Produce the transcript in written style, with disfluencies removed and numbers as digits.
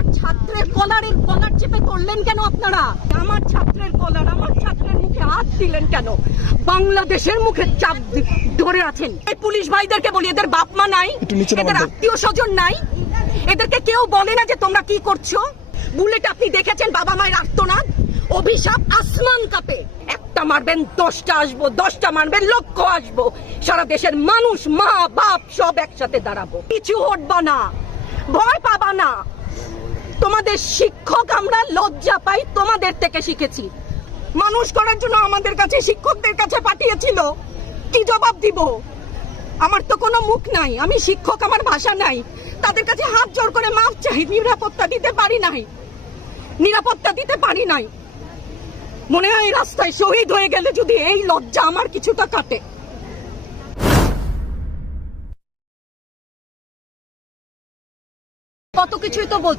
আমার ছাত্রের কলার চেপে ধরলেন কেন আপনারা? আমার ছাত্রের কলার, আমার ছাত্রের মুখে হাত দিলেন কেন? বাংলাদেশের মুখে চাপ ধরে আছেন। এই পুলিশ ভাইদেরকে বলি, এদের বাপ মা নাই, এদের আত্মীয় স্বজন নাই, এদেরকে কেউ বলে না যে তোমরা কি করছো? বুলেট আপনি দেখেছেন? বাবা মায়ের আর্তনাদ, অভিশাপ, আসমান কাঁপে। একটা মারবেন 10টা আসবো, 10টা মারবেন লক্ষ আসবো। সারা দেশের মানুষ, মা বাপ সব একসাথে দাঁড়াবো। কিছু হটবা না, ভয় পাবা না। তোমাদের শিক্ষক আমরা লজ্জা পাই, তোমাদের থেকে শিখেছি। মানুষ করার জন্য আমাদের কাছে, শিক্ষকদের কাছে পাঠিয়েছিল, কি জবাব দিব? আমার তো কোনো মুখ নাই, আমি শিক্ষক, আমার ভাষা নাই। তাদের কাছে হাত জোর করে মাফ চাই। নিরাপত্তা দিতে পারি নাই। মনে হয় রাস্তায় শহীদ হয়ে গেলে যদি এই লজ্জা আমার কিছুটা কাটে। কত কিছুই তো বলছি।